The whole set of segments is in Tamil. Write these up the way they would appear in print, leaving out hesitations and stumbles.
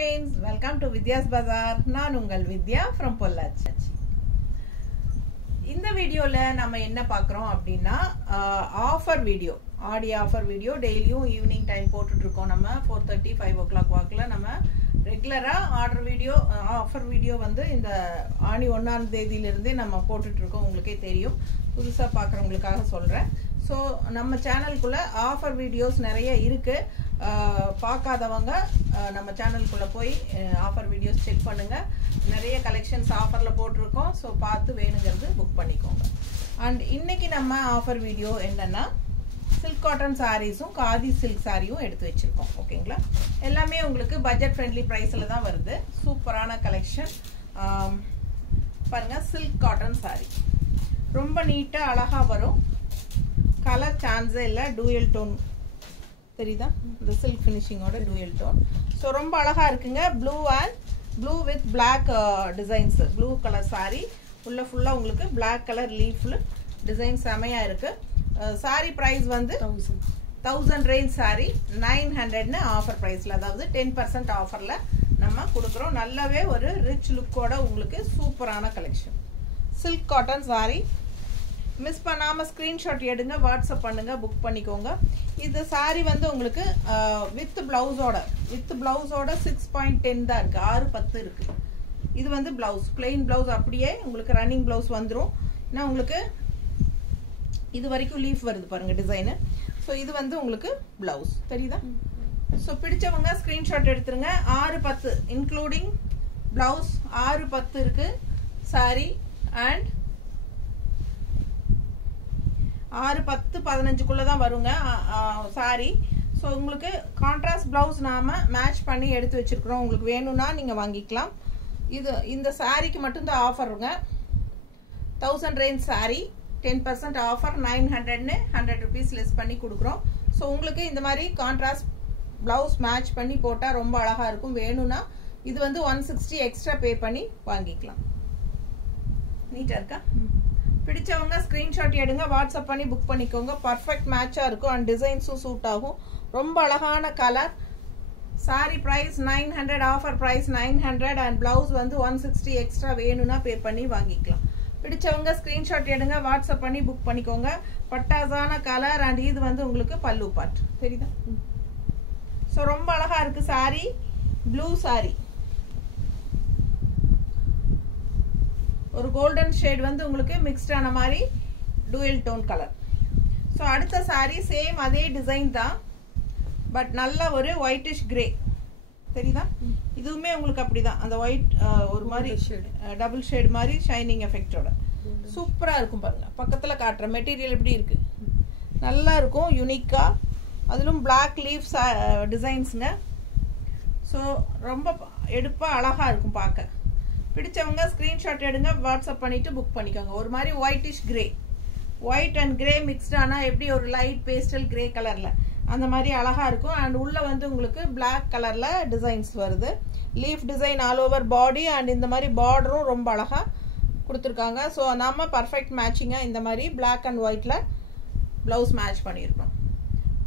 friends, welcome to Vidya's Bazaar. நான் உங்கள் வித்யா from பொள்ளாச்சி. இந்த வீடியோல நம்ம என்ன பார்க்கறோம் அப்படினா ஆஃபர் வீடியோ, ஆடி ஆஃபர் வீடியோ டெய்லியும் ஈவினிங் டைம் போட்டுட்டு இருக்கோம். நம்ம 4:30 5 o'clock வாக்குல நம்ம ரெகுலரா ஆர்டர் வீடியோ ஆஃபர் வீடியோ வந்து இந்த ஆணி 1ஆம் தேதியில இருந்தே நம்ம போட்டுட்டு இருக்கோம். உங்களுக்கே தெரியும், புதுசா பார்க்கறவங்களுக்காக சொல்றேன். ஸோ நம்ம சேனலுக்குள்ள ஆஃபர் வீடியோஸ் நிறைய இருக்கு. பார்க்காதவங்க நம்ம சேனலுக்குள்ள போய் ஆஃபர் வீடியோஸ் செக் பண்ணுங்க. நிறைய கலெக்ஷன்ஸ் ஆஃபர்ல போட்டிருக்கோம். ஸோ பார்த்து வேணுங்கிறது புக் பண்ணிக்கோங்க. அண்ட் இன்னைக்கு நம்ம ஆஃபர் வீடியோ என்னன்னா சில்க் காட்டன் சாரீஸும் காதி சில்க் சாரியும் எடுத்து வச்சிருக்கோம். ஓகேங்களா, எல்லாமே உங்களுக்கு பட்ஜெட் ஃப்ரெண்ட்லி ப்ரைஸ்ல தான் வருது. சூப்பரான கலெக்ஷன் பாருங்க. சில்க் காட்டன் சாரி ரொம்ப நீட்டா அழகா வரும். கலர் சான்ஸே இல்லை. டூயல் டோன் தெரியுதா, இந்த சில்க் ஃபினிஷிங்கோட டூயல் டோன். ஸோ ரொம்ப அழகா இருக்குங்க. Blue with black designs. Blue colour sari உள்ள ஃபுல்லா உங்களுக்கு பிளாக் கலர் லீஃப்ல டிசைன் செமையா இருக்கு. சாரி பிரைஸ் வந்து 1000 ரேஞ்ச் சாரி 900 ஆஃபர் பிரைஸ்ல, அதாவது 10% ஆஃபர்ல நம்ம கொடுக்குறோம். நல்லாவே ஒரு ரிச் லுக்கோட உங்களுக்கு சூப்பரான collection silk cotton sorry. Miss பண்ணாம ஸ்கிரீன்ஷாட் எடுங்க, வாட்ஸ்அப் பண்ணுங்க, புக் பண்ணிக்கோங்க. இந்த சாரி வந்து உங்களுக்கு வித் பிளவுஸோட 6.10 தான் இருக்கு. 6:10 இருக்கு. இது வந்து பிளவுஸ், பிளெயின் பிளவுஸ் அப்படியே உங்களுக்கு ரன்னிங் பிளவுஸ் வந்துடும். ஏன்னா உங்களுக்கு இது வரைக்கும் லீஃப் வருது பாருங்க டிசைனு. ஸோ இது வந்து உங்களுக்கு பிளவுஸ் தெரியுதா. ஸோ பிடிச்சவங்க ஸ்கிரீன்ஷாட் எடுத்துருங்க. 6:10 இன்க்ளூடிங் பிளவுஸ் 6:10 இருக்கு சாரி. அண்ட் 6:10-15 தான் வருங்க சாரி. ஸோ உங்களுக்கு கான்ட்ராஸ்ட் பிளவுஸ் நாம மேட்ச் பண்ணி எடுத்து வச்சிருக்கிறோம். உங்களுக்கு வேணும்னா நீங்க வாங்கிக்கலாம். இது இந்த சாரிக்கு மட்டும்தான் ஆஃபருங்க. 1000 range sorry 10% offer 900 100 rupees less பண்ணி கொடுக்குறோம். ஸோ உங்களுக்கு இந்த மாதிரி கான்ட்ராஸ்ட் பிளவுஸ் மேட்ச் பண்ணி போட்டால் ரொம்ப அழகா இருக்கும். வேணும்னா இது வந்து 160 எக்ஸ்ட்ரா பே பண்ணி வாங்கிக்கலாம். நீட்டா இருக்கா? பிடிச்சவங்க ஸ்கிரீன்ஷாட் எடுங்க, வாட்ஸ்அப் பண்ணி புக் பண்ணிக்கோங்க. பர்ஃபெக்ட் மேட்சா இருக்கும். அண்ட் டிசைன்ஸும் சூட் ஆகும். ரொம்ப அழகான colour. Sari price 900, offer price 900 and blouse வந்து 160 எக்ஸ்ட்ரா வேணும்னா பே பண்ணி வாங்கிக்கலாம். பிடிச்சவங்க ஸ்கிரீன்ஷாட் எடுங்க, வாட்ஸ்அப் பண்ணி புக் பண்ணிக்கோங்க. பட்டாசான கலர். அண்ட் இது வந்து உங்களுக்கு பல்லு பார்ட் தெரியுதா. ஸோ ரொம்ப அழகா இருக்கு சாரி. ப்ளூ சாரி, ஒரு கோல்டன் ஷேட் வந்து உங்களுக்கு மிக்ஸ்ட் ஆன மாதிரி டூயல் டோன் கலர். ஸோ அடுத்த சாரி சேம் அதே டிசைன் தான், பட் நல்ல ஒரு ஒயிட்டிஷ் கிரே தெரியுதா. இதுவுமே உங்களுக்கு அப்படிதான், அந்த ஒயிட் ஒரு மாதிரி டபுள் ஷேட் மாதிரி ஷைனிங் எஃபெக்டோட சூப்பரா இருக்கும். பாருங்க பக்கத்துல காட்டுற மெட்டீரியல் எப்படி இருக்கு, நல்லா இருக்கும் யூனிக்கா. அதிலும் பிளாக் லீஃப் டிசைன்ஸுங்க. ஸோ ரொம்ப எடுப்பா அழகா இருக்கும் பார்க்க. பிடிச்சவங்க ஸ்கிரீன்ஷாட் எடுங்க, வாட்ஸ்அப் பண்ணிட்டு புக் பண்ணிக்கோங்க. ஒரு மாதிரி whitish grey, white and grey mixed ஆனா எப்படி ஒரு லைட் பேஸ்டல் கிரே கலர்ல அந்த மாதிரி அழகா இருக்கும். அண்ட் உள்ள வந்து உங்களுக்கு பிளாக் கலர்ல டிசைன்ஸ் வருது. Leaf design all over body. And இந்த மாதிரி பார்டரும் ரொம்ப அழகா கொடுத்துருக்காங்க. ஸோ நாம பர்ஃபெக்ட் மேட்சிங்கா இந்த மாதிரி பிளாக் அண்ட் ஒயிட்ல பிளவுஸ் மேட்ச் பண்ணியிருக்கோம்.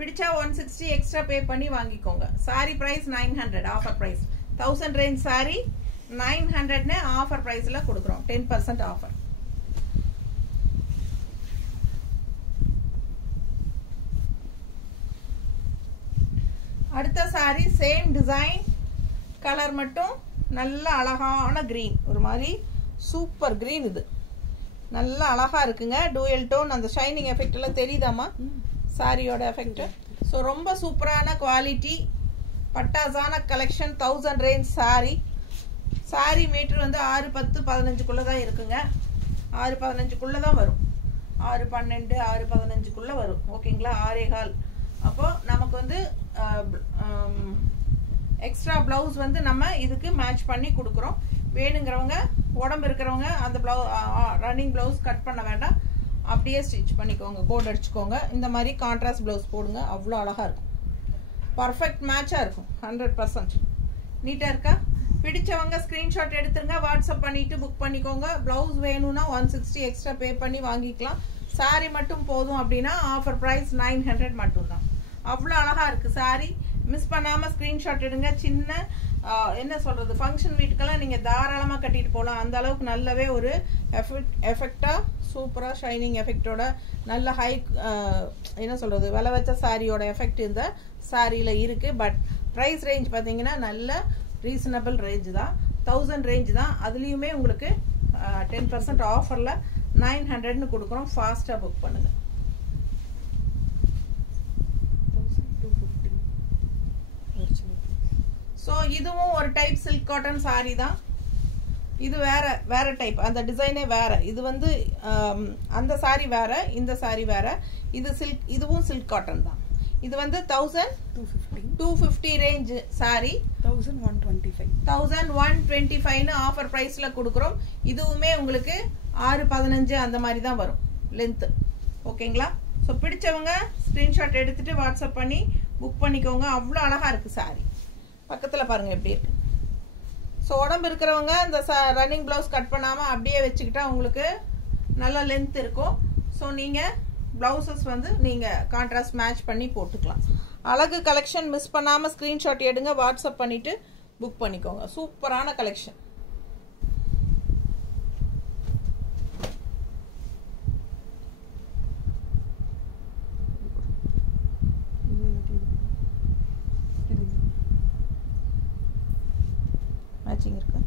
பிடிச்சா 160 எக்ஸ்ட்ரா பே பண்ணி வாங்கிக்கோங்க. Sari price 900, offer price 1000 range sari 900 offer பிரைஸ்ல கொடுக்குறோம். 10% ஆஃபர். அடுத்த சாரி சேம் டிசைன், கலர் மட்டும் நல்ல அழகான கிரீன், ஒரு மாதிரி சூப்பர் கிரீன். இது நல்ல அழகா இருக்குங்க. Dual tone. அந்த ஷைனிங் எஃபெக்ட் எல்லாம் தெரியுதாமா சாரியோட எஃபெக்ட். ஸோ ரொம்ப சூப்பரான குவாலிட்டி பட்டாசான collection. 1000 range sari. Sari metre வந்து 6:10-15 தான் இருக்குங்க. 6:15 தான் வரும். 6:12 6:15 வரும். ஓகேங்களா, 6:15. அப்போ நமக்கு வந்து எக்ஸ்ட்ரா பிளவுஸ் வந்து நம்ம இதுக்கு மேட்ச் பண்ணி கொடுக்குறோம். வேணுங்கிறவங்க, உடம்பு இருக்கிறவங்க அந்த ரன்னிங் பிளவுஸ் கட் பண்ண வேண்டாம், அப்படியே ஸ்டிச் பண்ணிக்கோங்க, கோட் அடிச்சுக்கோங்க. இந்த மாதிரி கான்ட்ராஸ்ட் பிளவுஸ் போடுங்க, அவ்வளோ அழகா இருக்கும். பர்ஃபெக்ட் மேட்சா இருக்கும். 100% நீட்டா இருக்கா. பிடிச்சவங்க ஸ்கிரீன்ஷாட் எடுத்துருங்க, வாட்ஸ்அப் பண்ணிட்டு புக் பண்ணிக்கோங்க. பிளவுஸ் வேணும்னா 160 எக்ஸ்ட்ரா பே பண்ணி வாங்கிக்கலாம். சாரி மட்டும் போதும் அப்படின்னா ஆஃபர் பிரைஸ் 900 மட்டும்தான். அவ்வளோ அழகா இருக்கு சாரி. மிஸ் பண்ணாம ஸ்கிரீன்ஷாட் எடுங்க. சின்ன என்ன சொல்றது ஃபங்க்ஷன் வீட்டுக்கெல்லாம் நீங்க தாராளமா கட்டிட்டு போகலாம். அந்த அளவுக்கு நல்லாவே ஒரு எஃபெக்டா சூப்பரா ஷைனிங் எஃபெக்டோட நல்ல ஹை என்ன சொல்றது விலை வச்ச சாரியோட எஃபெக்ட் இந்த சாரியில இருக்கு. பட் பிரைஸ் ரேஞ்ச் பாத்தீங்கன்னா நல்ல ரீசனபிள் ரேஞ்ச் தான், 1000 ரேஞ்ச் தான். அதுலயுமே உங்களுக்கு 10% ஆஃபர்ல 900 கொடுக்குறோம். ஃபாஸ்டா புக் பண்ணுங்க. ஸோ இதுவும் ஒரு டைப் சில்க் காட்டன் சாரி தான். இது வேற டைப், அந்த டிசைனே வேற. இது வந்து அந்த சாரி வேற, இந்த சாரி வேற. இது சில்க், இதுவும் சில்க் காட்டன் தான். இது வந்து 1250 ரேஞ்ச் சாரி 1125 ஆஃபர் பிரைஸ்ல கொடுக்குறோம். இதுவுமே உங்களுக்கு 6-15 அந்த மாதிரி தான் வரும் லென்த். ஓகேங்களா? ஸோ பிடிச்சவங்க ஸ்கிரீன்ஷாட் எடுத்துட்டு வாட்ஸ்அப் பண்ணி புக் பண்ணிக்கோங்க. அவ்வளோ அழகா இருக்கு சாரி. பக்கத்துல பாருங்க எப்படி இருக்கு. ஸோ உடம்பு இருக்கிறவங்க இந்த ரன்னிங் பிளவுஸ் கட் பண்ணாம அப்படியே வச்சுக்கிட்டா உங்களுக்கு நல்ல லென்த் இருக்கும். ஸோ நீங்க பிளவுசஸ் வந்து நீங்க கான்ட்ராஸ்ட் மேட்ச் பண்ணி போட்டுக்கலாம். அழகு கலெக்ஷன் மிஸ் பண்ணாம ஸ்கிரீன்ஷாட் எடுங்க, வாட்ஸ்அப் பண்ணிட்டு புக் பண்ணிக்கோங்க. சூப்பரான கலெக்ஷன். மேட்சிங் இருக்கு.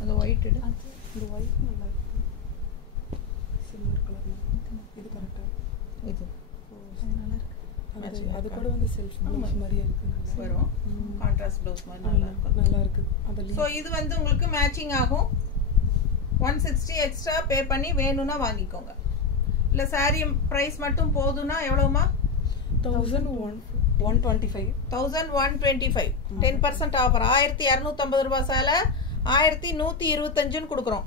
அந்த ஒயிட் எடு. இந்த ஒயிட் நல்லா இருக்கு. சில்வர் கலர் இது கரெக்ட்டா இது நல்லா இருக்கு. அது கூட வந்து செல்ஃப் ப்ளவுஸ் மாதிரியே இருக்கு. வரும் கான்ட்ராஸ்ட் ப்ளவுஸ் மாதிரி நல்லா இருக்கு. அது சோ இது வந்து உங்களுக்கு மேட்சிங் ஆகும். 160 எக்ஸ்ட்ரா பே பண்ணி வேணும்னா வாங்கிக்கோங்க. இல்ல சாரி பிரைஸ் மட்டும் போதும்னா எவ்வளவுமா? 1125. 10% ஆஃபர். 1250 ரூபாய் சேலை 1125 கொடுக்குறோம்.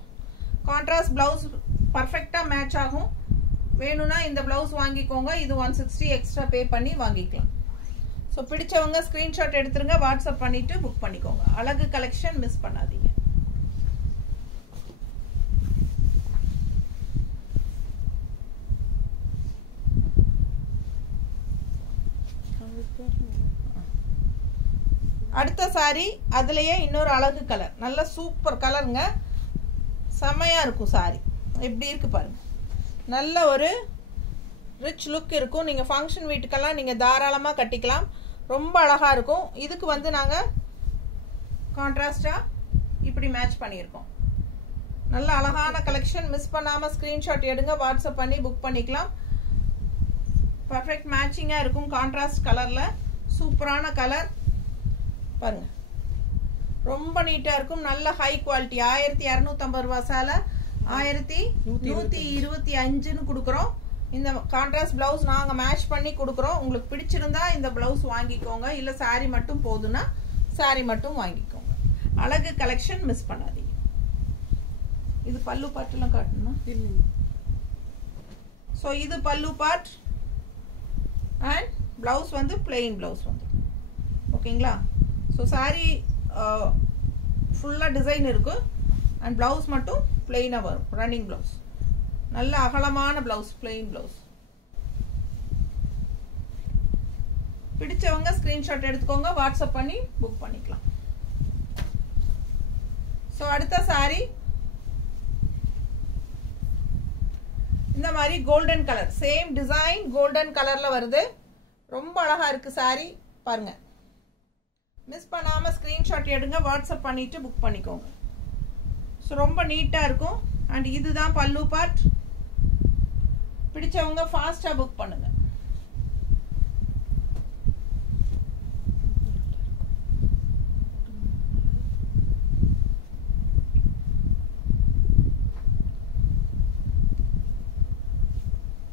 கான்ட்ராஸ்ட் பிளவுஸ் பர்ஃபெக்டா மேட்ச் ஆகும். வேணும்னா இந்த பிளவுஸ் வாங்கிக்கோங்க. இது 160 எக்ஸ்ட்ரா பே பண்ணி வாங்கிக்கலாம். ஸோ பிடிச்சவங்க ஸ்கிரீன்ஷாட் எடுத்துருங்க, வாட்ஸ்அப் பண்ணிட்டு புக் பண்ணிக்கோங்க. அழகு கலெக்ஷன் மிஸ் பண்ணாதீங்க. அடுத்த சாரி அதுலயே இன்னொரு அழகு கலர், நல்ல சூப்பர் கலருங்க. செமையா இருக்கும் சாரி. எப்படி இருக்கு பாருங்க. நல்ல ஒரு ரிச் லுக் இருக்கும். நீங்க ஃபங்க்ஷன் வீட்டுக்கெல்லாம் நீங்க தாராளமா கட்டிக்கலாம். ரொம்ப அழகா இருக்கும். இதுக்கு வந்து நாங்க கான்ட்ராஸ்டா இப்படி மேட்ச் பண்ணியிருக்கோம். நல்ல அழகான கலெக்ஷன். மிஸ் பண்ணாம ஸ்கிரீன்ஷாட் எடுங்க, வாட்ஸ்அப் பண்ணி புக் பண்ணிக்கலாம். பர்ஃபெக்ட் மேட்சிங்கா இருக்கும். கான்ட்ராஸ்ட் கலர்ல சூப்பரான கலர் பாருங்க. ரொம்ப நீட்டா இருக்கும். நல்ல ஹை குவாலிட்டி. 1250 ரூபாய் சேலை 1125 கொடுக்குறோம். இந்த கான்ட்ராஸ்ட் பிளவுஸ் நாங்க மேட்ச் பண்ணி கொடுக்குறோம். உங்களுக்கு பிடிச்சிருந்தா இந்த பிளவுஸ் வாங்கிக்கோங்க. இல்ல சாரி மட்டும் போதுன்னா சாரி மட்டும் வாங்கிக்கோங்க. அழகு கலெக்ஷன் மிஸ் பண்ணாதீங்க. இது பல்லு பாட்டுலாம் காட்டணுமா? ஸோ இது பல்லு பார்ட் அண்ட் பிளவுஸ் வந்து பிளெயின் பிளவுஸ் வந்து. ஓகேங்களா? ஸோ சாரி ஃபுல்லாக டிசைன் இருக்கு அண்ட் பிளவுஸ் மட்டும் பிளெயினாக வரும். ரன்னிங் பிளவுஸ், நல்ல அகலமான பிளவுஸ், பிளெயின் பிளவுஸ். பிடிச்சவங்க ஸ்கிரீன்ஷாட் எடுத்துக்கோங்க, வாட்ஸ்அப் பண்ணி புக் பண்ணிக்கலாம். ஸோ அடுத்த சாரி இந்த மாதிரி golden colour, same design golden கலர்ல வருது. ரொம்ப அழகா இருக்கு சாரி பாருங்க. மிஸ் பண்ணாம ஸ்கிரீன்ஷாட் எடுங்க, வாட்ஸ்அப் பண்ணிட்டு புக் பண்ணிக்கோங்க. ஸோ ரொம்ப நீட்டா இருக்கும். அண்ட் இதுதான் பல்லு பார்ட். பிடிச்சவங்க ஃபாஸ்டா புக் பண்ணுங்க.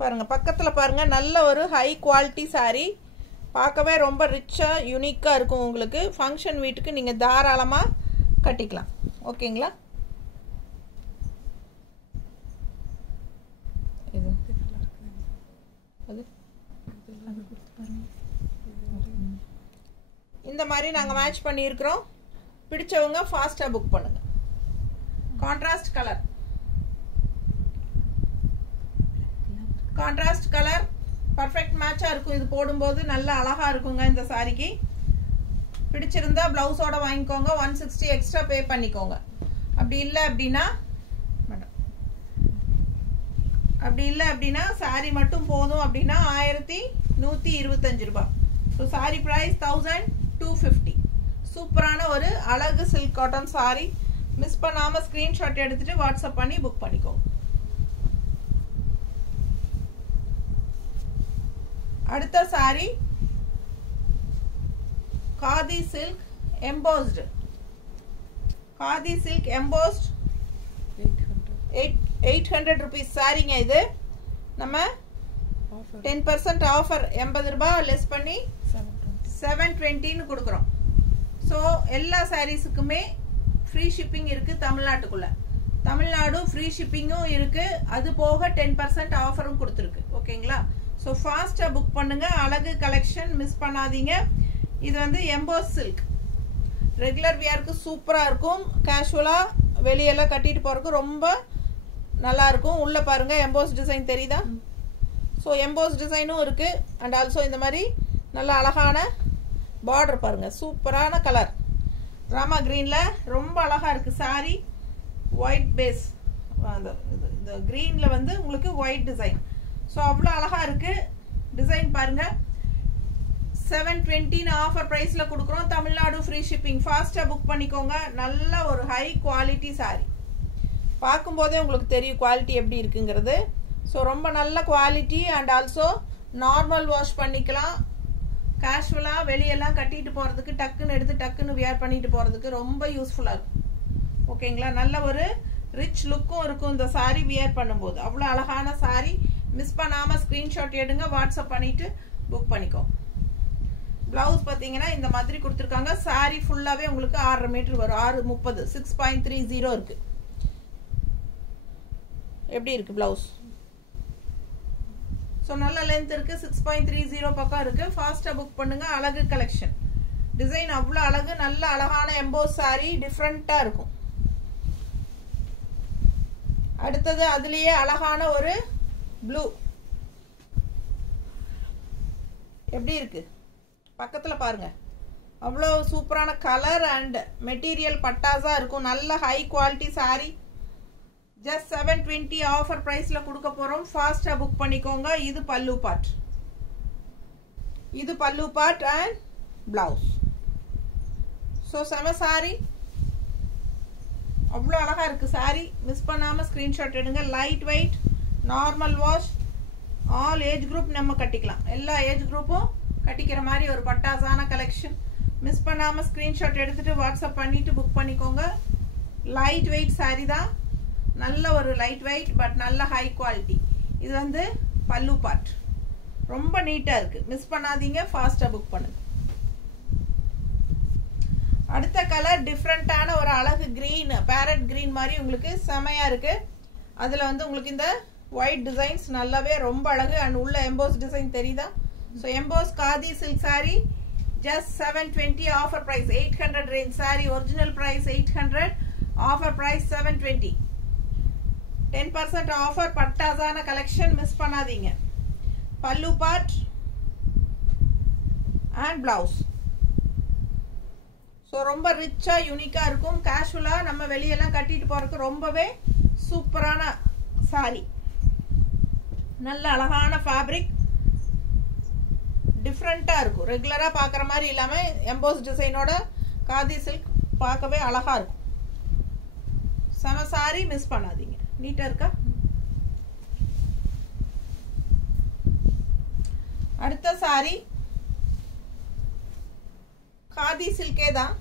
பாருங்க பக்கத்துல பாருங்க. நல்ல ஒரு ஹை குவாலிட்டி சாரி. பார்க்கவே ரொம்ப ரிச்சா யூனிக்கா இருக்கும். உங்களுக்கு ஃபங்க்ஷன் வீட்டுக்கு நீங்க தாராளமா கட்டிக்கலாம். ஓகேங்களா? இது இந்த மாதிரி நாங்க மேட்ச் பண்ணி இருக்கிறோம். பிடிச்சவங்க ஃபாஸ்டா புக் பண்ணுங்க. Contrast colour, contrast colour perfect மேட்சா இருக்கும். இது போடும்போது நல்ல அழகா இருக்குங்க இந்த சாரிக்கு. பிடிச்சிருந்தா பிளவுஸோட வாங்கிக்கோங்க 160 எக்ஸ்ட்ரா பே பண்ணிக்கோங்க அப்படி இல்லை அப்படின்னா சாரி மட்டும் போதும் அப்படின்னா 1125 ரூபாய் ஸோ சாரி ப்ரைஸ் 1250 சூப்பரான ஒரு அழகு சில்க் காட்டன் சாரி மிஸ் பண்ணாம ஸ்கிரீன்ஷாட் எடுத்துட்டு வாட்ஸ்அப் பண்ணி புக் பண்ணிக்கோங்க அடுத்த sorry khadi silk embossed 800 rupees சாரிங்க இது நம்ம 10% ஆஃபர் 80 ரூபாய் லெஸ் பண்ணி 720 னு கொடுக்குறோம் ஸோ எல்லா சாரீஸுக்குமே ஃப்ரீ ஷிப்பிங் இருக்கு தமிழ்நாட்டுக்குள்ள தமிழ்நாடு ஃப்ரீ ஷிப்பிங்கும் இருக்கு அது போக 10% ஆஃபரும் கொடுத்துருக்கு ஓகேங்களா ஸோ ஃபாஸ்டா புக் பண்ணுங்க அழகு கலெக்ஷன் மிஸ் பண்ணாதீங்க இது வந்து எம்போஸ் சில்க் ரெகுலர் வியருக்கு சூப்பரா இருக்கும் கேஷுவலா வெளியெல்லாம் கட்டிட்டு போறதுக்கு ரொம்ப நல்லா இருக்கும் உள்ள பாருங்க எம்போஸ் டிசைன் தெரியுதா ஸோ எம்போஸ் டிசைனும் இருக்கு அண்ட் ஆல்சோ இந்த மாதிரி நல்ல அழகான பார்டர் பாருங்க சூப்பரான கலர் ராமா கிரீன்ல ரொம்ப அழகா இருக்கு சாரி ஒயிட் பேஸ் இந்த கிரீன்ல வந்து உங்களுக்கு ஒயிட் டிசைன் ஸோ அவ்வளோ அழகா இருக்கு டிசைன் பாருங்க 720 ஆஃபர் பிரைஸ்ல கொடுக்குறோம் தமிழ்நாடு ஃப்ரீ ஷிப்பிங் ஃபாஸ்டா புக் பண்ணிக்கோங்க நல்ல ஒரு ஹை குவாலிட்டி சாரி பார்க்கும்போதே உங்களுக்கு தெரியும் குவாலிட்டி எப்படி இருக்குங்கிறது ஸோ ரொம்ப நல்ல quality and also normal wash பண்ணிக்கலாம் கேஷுவலா வெளியெல்லாம் கட்டிட்டு போறதுக்கு டக்குன்னு எடுத்து டக்குன்னு வியர் பண்ணிட்டு போறதுக்கு ரொம்ப யூஸ்ஃபுல்லா இருக்கும் ஓகேங்களா நல்ல ஒரு ரிச் லுக்கும் இருக்கும் இந்த சாரி வியர் பண்ணும்போது அவ்வளோ அழகான சாரி மிஸ் பண்ணாம ஸ்கிரீன்ஷாட் எடுங்க வாட்ஸ்அப் பண்ணிட்டு புக் பண்ணிக்கோ பிளவுஸ் பாத்தீங்கன்னா இந்த மாதிரி கொடுத்துருக்காங்க சாரி ஃபுல்லாவே உங்களுக்கு 6.5 மீட்டர் வரும் 6.30 6.30 இருக்கு எப்படி இருக்கு பிளவுஸ் ஸோ நல்ல லென்த் இருக்கு 6.30 பக்கம் இருக்கு ஃபாஸ்டா புக் பண்ணுங்க அழகு கலெக்ஷன் டிசைன் அவ்வளோ அழகு நல்ல அழகான எம்போஸ் சாரி டிஃப்ரெண்டா இருக்கும் அடுத்தது அதுலயே அழகான ஒரு ப்ளூ எப்படி இருக்கு பக்கத்துல பாருங்க அவ்வளோ சூப்பரான கலர் அண்ட் மெட்டீரியல் பட்டாசா இருக்கும் நல்ல high quality sorry just 720 offer பிரைஸ்ல கொடுக்க போறோம் ஃபாஸ்டா புக் பண்ணிக்கோங்க இது பல்லு பார்ட் அண்ட் பிளவுஸ் ஸோ செம சாரி அவ்வளோ அழகா இருக்கு சாரி மிஸ் பண்ணாம ஸ்கிரீன்ஷாட் எடுங்க light weight normal wash all age group நம்ம கட்டிக்கலாம் எல்லா ஏஜ் குரூப்பும் கட்டிக்கிற மாதிரி ஒரு பட்டாசான கலெக்ஷன் மிஸ் பண்ணாம ஸ்கிரீன்ஷாட் எடுத்துட்டு வாட்ஸ்அப் பண்ணிட்டு புக் பண்ணிக்கோங்க லைட் வெயிட் சாரி தான் நல்ல ஒரு லைட் வெயிட் பட் நல்ல ஹை குவாலிட்டி இது வந்து பல்லு பார்ட் ரொம்ப நீட்டா இருக்கு மிஸ் பண்ணாதீங்க ஃபாஸ்டா புக் பண்ணுங்க அடுத்த கலர் டிஃப்ரெண்டான ஒரு அழகு கிரீன் பேரட் கிரீன் மாதிரி உங்களுக்கு செமையா இருக்கு அதுல வந்து உங்களுக்கு இந்த ஒயிட் டிசைன்ஸ் நல்லாவே ரொம்ப அழகு அண்ட் உள்ள எம்போஸ் டிசைன் தெரியுதா so emboss khadi silk sari just 720 offer price 800 range sari original price 800 offer price 720 10% offer பட்டாசான கலெக்ஷன் மிஸ் பண்ணாதீங்க பல்லு பார்ட் அண்ட் பிளவுஸ் ஸோ ரொம்ப ரிச்சா யூனிக்கா இருக்கும் கேஷுவலா நம்ம வெளியெல்லாம் கட்டிட்டு போறதுக்கு ரொம்பவே சூப்பரான சாரி நல்ல அழகான ஃபேப்ரிக் டிஃப்ரெண்டா இருக்கும் ரெகுலரா பாக்குற மாதிரி இல்லாம எம்போஸ் டிசைனோட காதி சில்க் பார்க்கவே அழகா இருக்கும் செம சாரி மிஸ் பண்ணாதீங்க நீட்டா இருக்கா அடுத்த சாரி காதி சில்கே தான்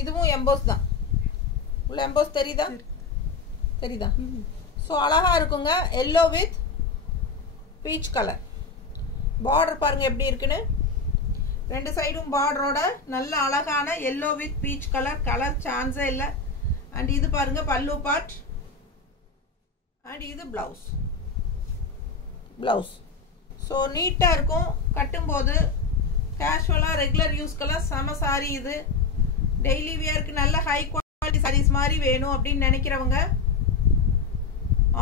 இதுவும் எம்போஸ் தான் உள்ள எம்போஸ் தெரியுதா ஸோ அழகா இருக்குங்க yellow with peach colour border பாருங்க எப்படி இருக்குன்னு ரெண்டு சைடும் பார்டரோட நல்ல அழகான எல்லோ வித் பீச் கலர் சான்ஸே இல்லை அண்ட் இது பாருங்க பல்லு பார்ட் அண்ட் இது பிளவுஸ் ஸோ நீட்டா இருக்கும் கட்டும்போது கேஷுவலா ரெகுலர் யூஸ்க்கெல்லாம் செம சாரி இது டெய்லி வியருக்கு நல்ல ஹை குவாலிட்டி சாரீஸ் மாதிரி வேணும் அப்படின்னு நினைக்கிறவங்க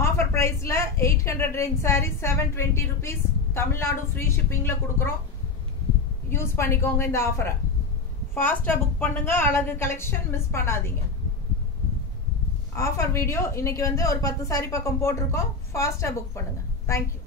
ஆஃபர் பிரைஸ்ல 800 range sari 720 rupees Tamil Nadu free ஷிப்பிங்ல கொடுக்குறோம் யூஸ் பண்ணிக்கோங்க இந்த ஆஃபரை ஃபாஸ்டா புக் பண்ணுங்க. அழகு கலெக்ஷன் மிஸ் பண்ணாதீங்க. ஆஃபர் வீடியோ இன்னைக்கு வந்து ஒரு 10 சாரி பக்கம் போட்டிருக்கோம். ஃபாஸ்டா புக் பண்ணுங்க. தேங்க்யூ.